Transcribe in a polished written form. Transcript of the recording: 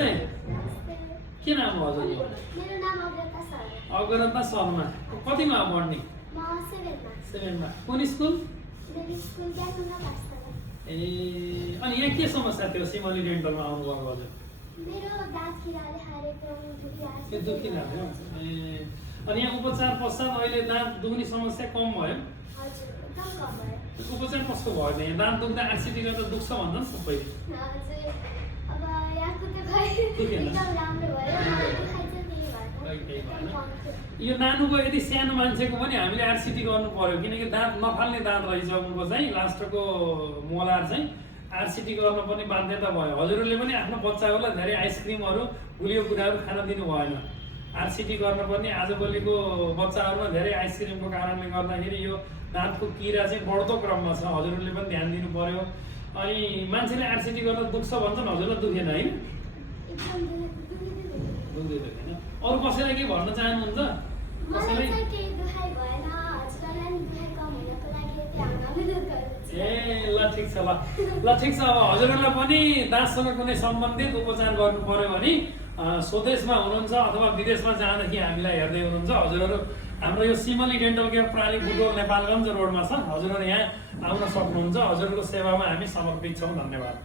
नमस्ते के नाम हो हजुरको मेरो नाम अग्रता शर्मा। अग्रता शर्मा कतिमा पढ्ने म 7 मा। 7 मा कुन स्कुल मेरो स्कुल ज्ञानगङ्गा पाठशाला। ए अनि यहाँ के समस्या थियो सिमली डेन्टलमा आउनु भएको हजुर मेरो दाँत किराले हारेको त्यो दुखिरहेको ए अनि यहाँ उपचार पश्चात अहिले दाँत दुख्ने समस्या कम भयो हजुर एकदम कम भयो। उपचार कस्तो भयो यहाँ दाँत दुख्दा आरसिटी गर्दा दुख्छ भन्छ नि सबै हजुर अब यहाँको त खै दुखेन? एकदम राम्रो भयो। मलाई दुखाइ चाहिँ त्यही खै केही भएन। भएर कम थियो। यो नानुको यदि सानो मान्छेको पनि हामीले आरसिटी गर्नु पर्यो किनकि दाँत नफाल्ने दाँत रहेछ उनको चाहिँ लास्टको मोलार चाहिँ आरसिटी गर्नुपर्ने बाध्यता भयो हजुरहरूले पनि आफ्नो बच्चाहरूलाई धेरै आइसक्रिमहरू गुलियो कुराहरू खान दिनु भएन आरसिटी गर्नुपर्ने आजभोलिको बच्चाहरूमा धेरै आइसक्रिमको कारणले गर्दाखेरि यो दाँतको किरा चाहिँ बढ्दो क्रममा छ हजुरहरूले पनि ध्यान दिनु पर्यो अनि मान्छेले आरसिटी गर्दा दुख्छ भन्छन् हजुरलाई दुखेन होइन एकदम दुख्दैन अरू कसैलाई के भन्न चाहनुहुन्छ मलाई चाहिँ केही दुखाइ भएन। हजुरलाई नि दुखाइ कम हुनको लागि त्यहाँ मद्दत गर्नुहुन्छ। ए ल ठिक छ ल ठिक छ अब हजुरहरूलाई पनि दाँतसँग कुनै सम्बन्धित उपचार गर्नु पर्यो भने स्वदेशमा हुनुहुन्छ अथवा विदेशमा जाँदाखेरि हामीलाई हेर्दै हुनुहुन्छ हजुरहरू हाम्रो यो सिमली डेन्टल केयर प्राली बुटोल नेपालगञ्ज रोडमा छ हजुरहरू यहाँ आउन सक्नुहुन्छ हजुरहरूको सेवामा हामी समर्पित छौँ धन्यवाद।